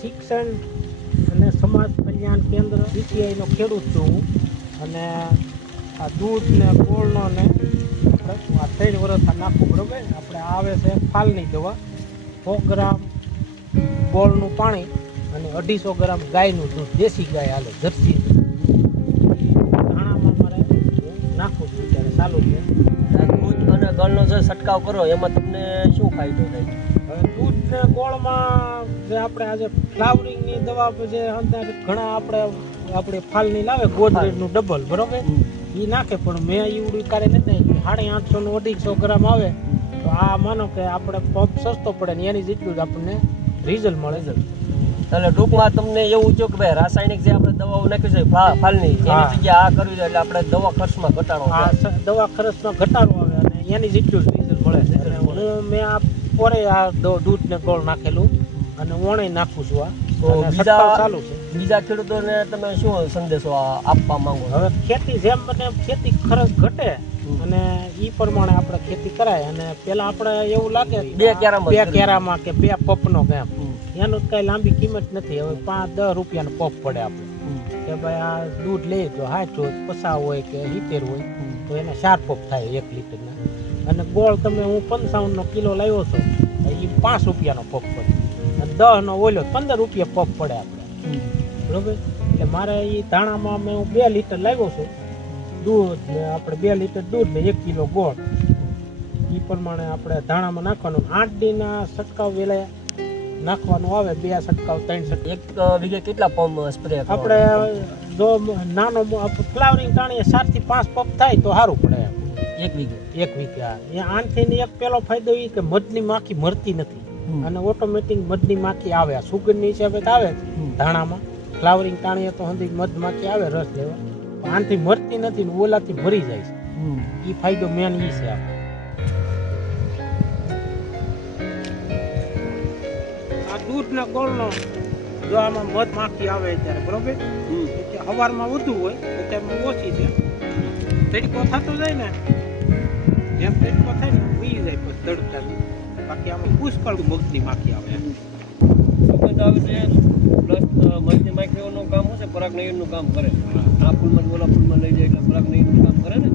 શિક્ષણ અને સમાજ કલ્યાણ કેન્દ્ર નો ખેડૂત છું હું. અને આ દૂધ ને ગોળનો ને આપણે આ 3 વર્ષ નાખવું બરોબર. આપણે આવે છે ફાલની દવા 100 ગ્રામ ગોળનું પાણી અને 250 ગ્રામ ગાયનું દૂધ, દેશી ગાય હાલે જર્સી ધાણામાં મારે નાખવું છું ત્યારે ચાલુ છે. દૂધ અને ગળનો જે છંટકાવ કરો એમાં તમને શું ફાયદો થાય? હવે દૂધ ને ગોળમાં જે આપણે આજે ફ્લાવરિંગની દવા જે અંદર ઘણા આપણે ફાલની લાવે ગોદરેજનું ડબલ બરોબર, એ નાખે. પણ મેં એવડું કાર્ય નથી નાખ્યું. 850 નું 250 ગ્રામ આવે તો આ માનો કે આપણે પંપ સસ્તો પડે ને એની જેટલું જ આપણને રિઝલ્ટ મળે છે. એટલે ટૂંકમાં તમને એવું છે કે ભાઈ રાસાયણિક જે આપણે દવાઓ નાખી છે ફાલની એની જગ્યાએ આ કરવી જોઈએ એટલે આપણે દવા ખર્ચમાં ઘટાડો દવા ખર્ચમાં ઘટાડો આવે અને એની જેટલું જ રિઝલ્ટ મળે છે. હું મેં આ પોરે આ દૂધ ને ગોળ નાખેલું અને ઓણે નાખું છું. ચાલુ છે. બીજા ખેડૂતોને તમે શું સંદેશો આપવા માંગો? હવે ખેતી જેમ બને ખેતી ખર્ચ ઘટે અને ઈ પ્રમાણે આપણે ખેતી કરાય. અને પેલા આપણે એવું લાગે 2 કેરામાં કે 2 પપનો કેમ એનું કઈ લાંબી કિંમત નથી. હવે 5-10 રૂપિયાનો પપ પડે આપણે કે ભાઈ આ દૂધ લઈએ તો 60 50 હોય કે 70 હોય તો એને 4 પપ થાય 1 લીટરના. અને ગોળ તમે હું 55 નો કિલો લાવ્યો છું એ 5 રૂપિયાનો પપ પડે અને 10 નો ઓલો 15 રૂપિયા પપ પડે આપણે બરોબર. એટલે મારે એ ધાણામાં મેં હું 2 લીટર લાવ્યો છું દૂધ ને આપણે 2 લીટર દૂધ ને 1 કિલો ગોળ એ પ્રમાણે આપણે ધાણામાં નાખવાનું. 8 દીના છંટકાવ વેલા નાખવાનું આવે. 2 છંટકાવ 3 છંટકાવ. 1 વીઘે કેટલા પંપ સ્પ્રે આપણે જો નાનો ફ્લાવરિંગ ટાણીએ 7 થી 5 પંપ થાય તો સારું પડે. 1 વીઘે એ આનથી એક પેલો ફાયદો એ કે મધની માખી મરતી નથી અને ઓટોમેટિક મધની માખી આવે. આ સુગંધની હિસાબે તો આવે ધાણામાં. ફ્લાવરિંગ ટાણીએ તો હંધી મધ માખી આવે રસ લેવા, આનથી મરતી નથી ને ઓલાથી મરી જાય છે. એ ફાયદો મેન ઈ છે આપણે. આ દૂધ ને ગોળનો જો આમાં મધ માખી આવે ત્યારે બરોબર સવારમાં વધુ હોય અત્યારમાં ઓછી છે. તડકો થતો જાય ને જેમ તડકો થાય ને ઉઈ જાય પછી તડકાની. બાકી આમાં પુષ્કળ મગની માખી આવે. સુગંધ આવે છે પ્લસ મધની માખીઓનું કામ શું છે? પરાગનયનનું કામ કરે. આ ફૂલમાં ઓલા ફૂલમાં લઈ જાય એટલે પરાગનયનનું કામ કરે ને.